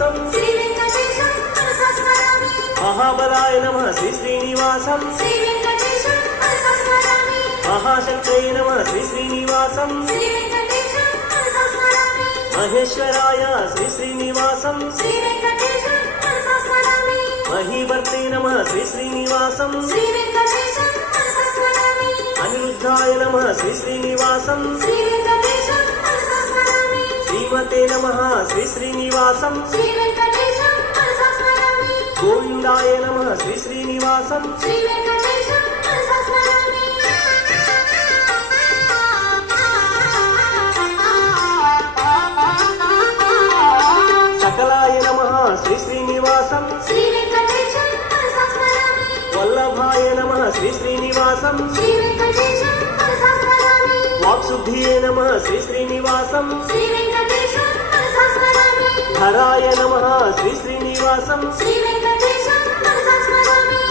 శ్రీనివాసం శ్రీ వెంకటేశం మనసా స్మరామి మహాబలాయ నమః శ్రీ శ్రీనివాసం శ్రీ వెంకటేశం మనసా స్మరామి మహాశక్తయ నమః శ్రీ శ్రీనివాసం శ్రీ వెంకటేశం మనసా స్మరామి మహేశ్వరాయ శ్రీ శ్రీనివాసం శ్రీ వెంకటేశం మనసా స్మరామి మహీవర్తే నమః శ్రీ శ్రీనివాసం శ్రీ వెంకటేశం మనసా స్మరామి అనిరుద్ధాయ నమః శ్రీ శ్రీనివాసం శ్రీ వెంకటేశం మనసా స్మరామి శ్రీమతే నమః శ్రీ శ్రీనివాసం శ్రీ వెంకటేశం మనసా స్మరామి గోవిందాయ నమః శ్రీ శ్రీనివాసం శ్రీ వెంకటేశం మనసా స్మరామి సకలాయ నమః శ్రీ శ్రీనివాసం శ్రీ వెంకటేశం మనసా స్మరామి వల్లభాయ నమః శ్రీ శ్రీనివాసం శ్రీ వెంకటేశం మనసా స్మరామి వాక్శుద్ధియే నమః శ్రీ శ్రీనివాసం శ్రీ వెంకటేశం మనసా స్మరామి హరాయ నమః శ్రీ శ్రీనివాసం శ్రీ వెంకటేశం